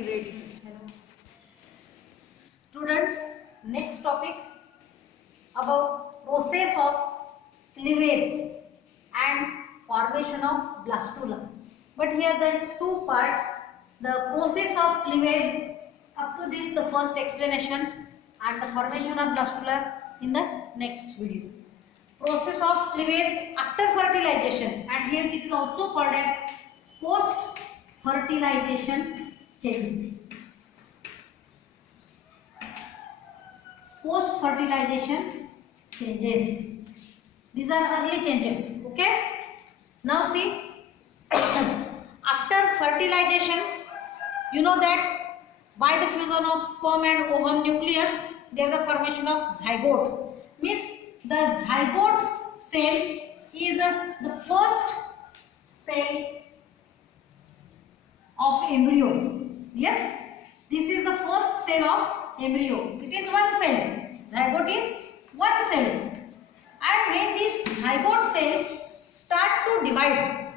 ready. Hello. Students, next topic about process of cleavage and formation of blastula. But here there are two parts. The process of cleavage, up to this the first explanation, and the formation of blastula in the next video. Process of cleavage after fertilization, and hence it is also called as post fertilization change. Post fertilization changes, these are early changes. Okay, now see, after fertilization, you know that by the fusion of sperm and ovum nucleus there is the formation of zygote. Means the zygote cell is the first cell of embryo. Yes, this is the first cell of embryo. It is one cell. Zygote is one cell. And when this zygote cell start to divide,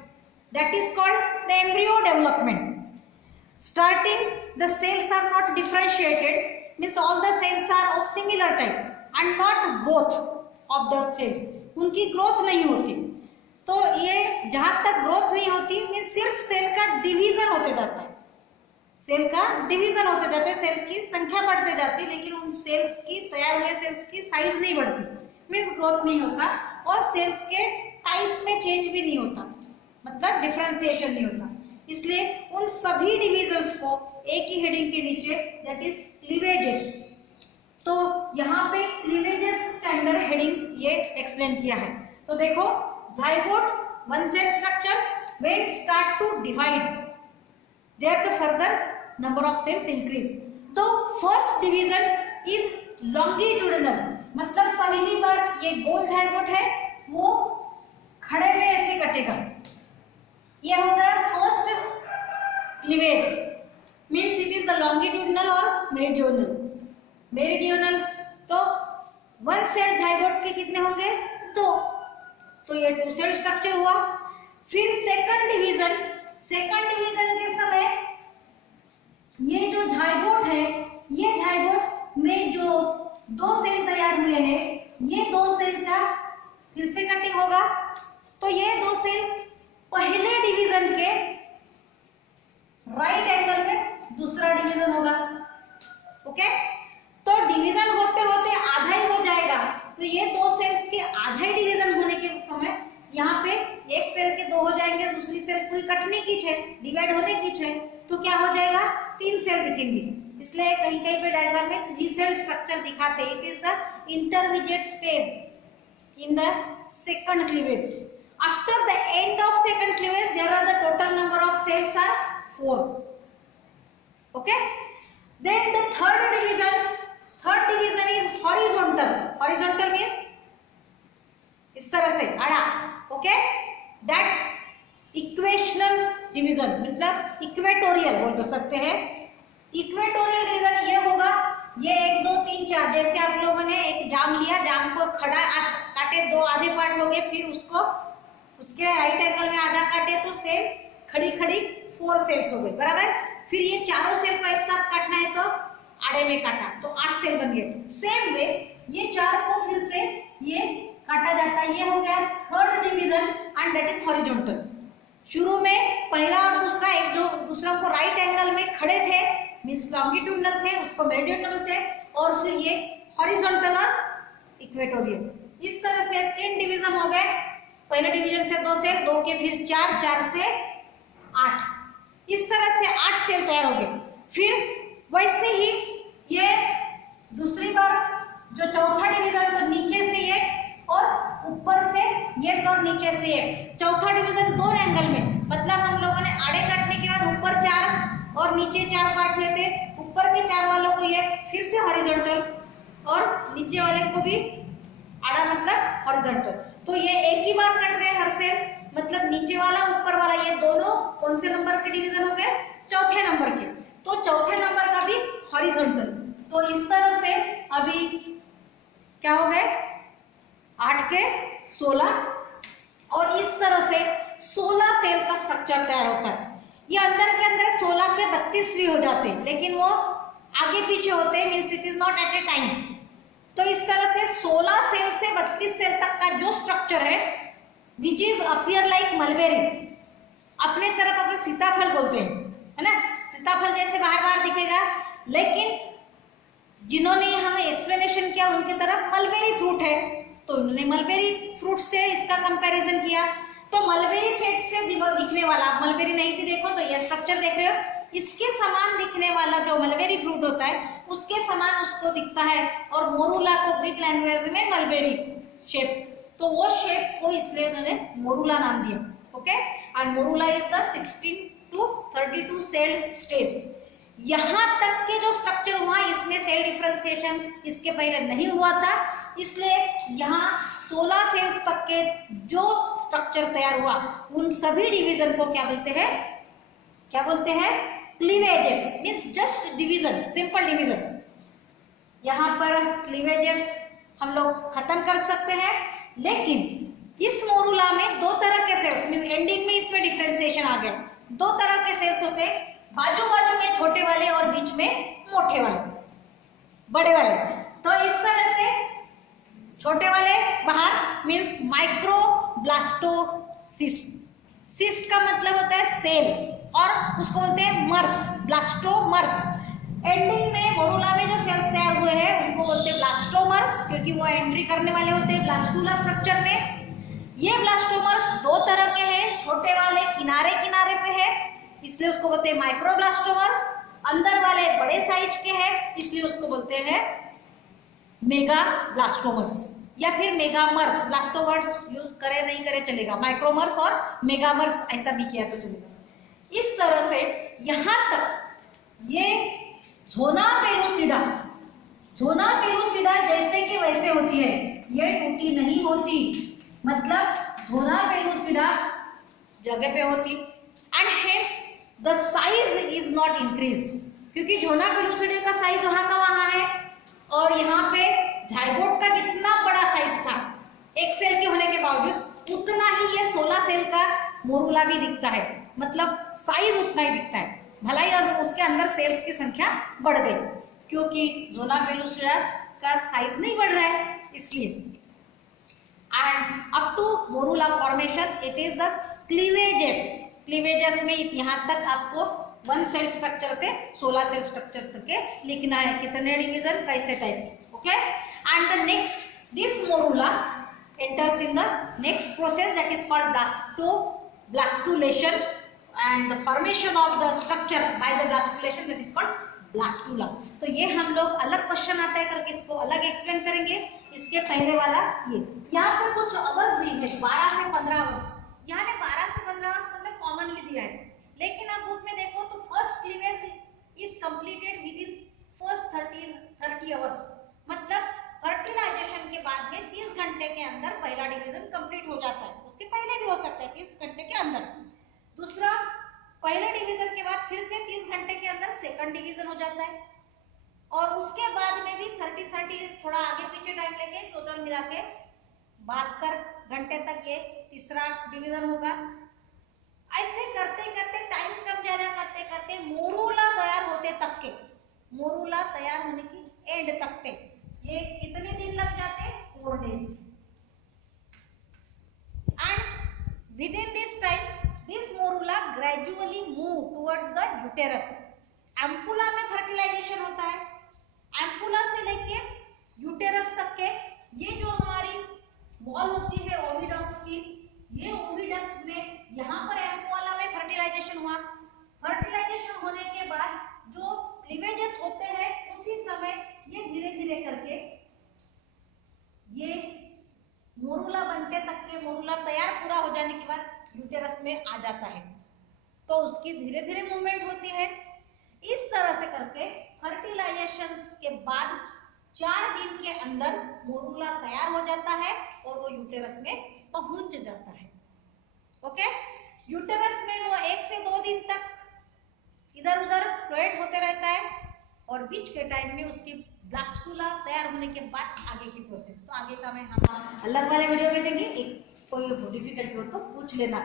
that is called the embryo development. Starting, the cells are not differentiated, means all the cells are of similar type and not growth of the cells. उनकी growth नहीं होती. तो ये जहाँ तक growth नहीं होती means सिर्फ सेल का डिवीजन होते जाता है. सेल का डिवीजन होते जाते हैं, सेल की संख्या बढ़ते जाती है, लेकिन उन सेल्स की तैयार हुए सेल्स की साइज नहीं बढ़ती, मीन्स ग्रोथ नहीं होता और सेल्स के टाइप में चेंज भी नहीं होता, मतलब डिफरेंशिएशन नहीं होता. इसलिए उन सभी डिविजन्स को एक ही हेडिंग के नीचे, दैट इज क्लीवेजेस. तो यहाँ पे क्लीवेजेस के अंडर हेडिंग ये एक्सप्लेन किया है. तो देखो, zygote one cell structure, when start to divide there the further number of cells increase. तो first division is longitudinal, मतलब पहली बार ये गोल zygote है वो खड़े में ऐसे कटेगा. ये हो गया first cleavage. Means it is the longitudinal और मेरिडियनल. मेरिडियनल तो वन सेल zygote के कितने होंगे? दो. तो ये टू सेल स्ट्रक्चर हुआ. फिर सेकंड डिवीजन, सेकंड डिवीजन के समय ये जो zygote है, ये zygote में जो दो सेल तैयार हुए हैं, ये दो सेल का फिर से कटिंग होगा. तो ये दो सेल पहले डिवीजन के राइट एंगल में दूसरा डिवीजन होगा. ओके, तो डिवीजन होते होते आधा ही हो जाएगा. तो ये दो सेल्स के आधा ही डिवीजन होने के समय यहाँ पे एक सेल के दो हो जाएंगे, दूसरी सेल पूरी कटने की है, डिवाइड होने की है, तो क्या हो जाएगा? तीन सेल दिखेंगी. इसलिए कहीं कहीं पे डायग्राम में थ्री सेल स्ट्रक्चर दिखाते हैं. It is the intermediate stage in the second cleavage. After the end of second cleavage, there are the total number of cells are 4. Okay. Then the third division is horizontal. Horizontal means इस तरह से आड़ा. Okay. That equational division मतलब equatorial बोल सकते हैं. Equatorial division ये होगा, ये 1 2 3 4, जैसे आप लोगों ने एक जाम लिया, जाम को खड़ा काटे, दो आधे पार्ट हो गए, फिर उसको उसके राइट एंगल में आधा काटे तो सेल खड़ी खड़ी 4 सेल्स हो गई, बराबर. फिर ये चारों सेल को एक साथ काटना है तो आड़े में काटा तो 8 सेल बन गए. सेम वे ये चार को फिर से ये काटा जाता है. ये हो गया third division and that is horizontal. शुरू में पहला और दूसरा एक जो दूसरा को राइट एंगल में खड़े थे, मींस लॉन्गिट्यूडनल थे, उसको मेरिडियनल थे, और फिर ये हॉरिजॉन्टल और इक्वेटोरियल. इस तरह से 3 डिवीजन हो गए. पहले डिवीजन से 2 सेल, 2 के फिर 4, 4 से 8, इस तरह से 8 सेल तैयार हो गए. फिर वैसे ही ये दूसरी बार जो चौथा डिवीजन, तो नीचे से एक और ऊपर से एक और नीचे से एक. चौथा डिवीजन 2 एंगल में, मतलब हम लोगों ने आड़े काटने के बाद ऊपर 4 और नीचे 4 पार्ट हुए थे. ऊपर के 4 वालों को ये फिर से हॉरिजॉन्टल और नीचे वाले को भी आड़ा मतलब हॉरिजॉन्टल. तो ये एक ही बार कट रहे हर सेल, मतलब नीचे वाला ऊपर वाला, ये दोनों कौन से नंबर के डिवीजन हो गए? चौथे नंबर के. तो चौथे नंबर का भी हॉरिजॉन्टल. तो इस तरह से अभी क्या हो गए? 8 के 16, और इस तरह से 16 सेल का स्ट्रक्चर तैयार होता है. ये अंदर के अंदर 16 के 32 भी हो जाते हैं, लेकिन वो आगे पीछे होते हैं, means it is not at A time. तो इस तरह से 16 सेल से 32 सेल तक का जो स्ट्रक्चर है which is appear like mulberry, अपने तरफ अपने सीताफल बोलते हैं, है ना, सीताफल जैसे बाहर बाहर दिखेगा, लेकिन जिन्होंने हमें एक्सप्लेनेशन किया उनकी तरफ मलबेरी फ्रूट है, तो उन्होंने मलबेरी फ्रूट से इसका कंपैरिजन किया। तो मलबेरी फ्रूट से दिखने वाला, आप मलबेरी नहीं भी देखो तो ये स्ट्रक्चर देख रहे हो, इसके समान दिखने वाला जो मलबेरी फ्रूट होता है उसके समान उसको दिखता है, और मोरूला को ग्रीक लैंग्वेज में मलबेरी शेप, तो वो शेप को इसलिए उन्होंने मोरूला नाम दिया। Okay, and morula is the 16 to 32 cell stage. यहाँ तक के जो स्ट्रक्चर हुआ इसमें सेल डिफरेंशिएशन इसके पहले नहीं हुआ था, इसलिए यहाँ 16 सेल्स तक के जो स्ट्रक्चर तैयार हुआ उन सभी डिवीजन को क्या बोलते हैं, क्या बोलते हैं, cleavages, means just division, simple division. यहाँ पर क्लीवेजेस हम लोग खत्म कर सकते हैं, लेकिन इस मोरूला में दो तरह के सेल्स, मीन्स एंडिंग में इसमें डिफरेंशिएशन आ गया, दो तरह के सेल्स होते हैं, बाजू बाजू में छोटे वाले और बीच में मोटे वाले, बड़े वाले। तो इस तरह से छोटे वाले बाहर मीन्स माइक्रोब्लास्टोसिस्ट, सिस्ट का मतलब होता है सेल और उसको बोलते हैं मर्स, ब्लास्टोमर्स। एंडिंग में मोरूला में जो सेल्स तैयार हुए हैं उनको बोलते हैं ब्लास्टोमर्स, क्योंकि वो एंट्री करने वाले होते हैं ब्लास्टूला स्ट्रक्चर में। ये ब्लास्टोमर्स दो तरह के हैं, छोटे वाले किनारे किनारे पे है इसलिए उसको बोलते हैं माइक्रोब्लास्टोमर्स, अंदर वाले बड़े साइज के हैं इसलिए उसको बोलते हैं मेगाब्लास्टोमर्स या फिर मेगामर्स। ब्लास्टोमर्स यूज करे नहीं करे चलेगा, माइक्रोमर्स और मेगामर्स ऐसा भी किया तो चलेगा। इस तरह से यहाँ तक ये ज़ोना पेलुसिडा, ज़ोना पेलुसिडा जैसे कि वैसे होती है, ये टूटी नहीं होती, मतलब ज़ोना पेलुसिडा जगह पे होती, and hence the size is not increased, क्योंकि ज़ोना पेलुसिडा का साइज वहाँ का वहाँ है, और यहाँ पे जाइगोट का कितना बड़ा साइज था एक सेल के होने के बावजूद, उतना ही ये 16 सेल का मोरूला भी दिखता है, मतलब साइज उतना ही दिखता है, भला ही उसके अंदर सेल्स की संख्या बढ़ गई, क्योंकि ज़ोना पेलुसिडा का साइज नहीं बढ़ रहा है इसलिए। And up to morula formation it is the cleavages, cleavages में यहाँ तक आपको 1 सेल स्ट्रक्चर से 16 सेल स्ट्रक्चर तक के लिखना है, कितने डिवीजन कैसे type. Okay, and the next this morula enters in the next process that is called blastulation, and the formation of the structure by the blastulation that is called blastula। तो ये हम लोग अलग क्वेश्चन आता है करके इसको अलग एक्सप्लेन करेंगे। इसके पहले वाला ये यहाँ पर कुछ आवर्स दी है 12 से 15 आवर्स, यहाँ ने 12 से 15 आवर्स मतलब कॉमनली दिया है, लेकिन आप बुक में देखो तो first cleavage is completed with in first 30 hours, मतलब फर्टिलाइजेशन के बाद में 30 घंटे के अंदर पहला डिवीजन कंप्लीट हो जाता है, उसके पहले भी हो सकता है 30 घंटे के अंदर। दूसरा, पहले डिवीजन के बाद फिर से 30 घंटे के अंदर सेकंड डिवीजन हो जाता है, और उसके बाद में भी 30 थोड़ा आगे पीछे टाइम लेके टोटल मिला के 72 घंटे तक ये तीसरा डिवीजन होगा। ऐसे करते करते टाइम कम ज्यादा करते करते मोरूला तैयार होते तक के, मोरूला तैयार होने की एंड तक के ये कितने दिन लग जाते? 4 days। And with in this time this morula gradually move towards the uterus. Ampulla में फर्टिलाइजेशन होता है, एम्पुला से लेके यूटेरस तक के ये जो हमारी वॉल होती है ओविडक्ट की, ये ओविडक्ट में यहाँ पर एम्पुला में फर्टिलाइजेशन हुआ। फर्टिलाइजेशन होने के बाद जो क्लीवेजेस होते हैं उसी समय ये धीरे धीरे करके ये मोरूला बनते तक के, मोरूला तैयार पूरा हो जाने के बाद यूटेरस में आ जाता है, तो उसकी धीरे धीरे मूवमेंट होती है। इस तरह से करके फर्टिलाइजेशन के बाद 4 दिन के अंदर मोरूला तैयार हो जाता है और वो यूटेरस में पहुंच जाता है। ओके, यूटेरस में वो 1 से 2 दिन तक इधर उधर फ्लोएट होते रहता है, और बीच के टाइम में उसकी ब्लास्टुला तैयार होने के बाद आगे की प्रोसेस, तो आगे का मैं हम अलग वाले वीडियो में देंगे। एक कोई डिफिकल्टी हो तो पूछ लेना।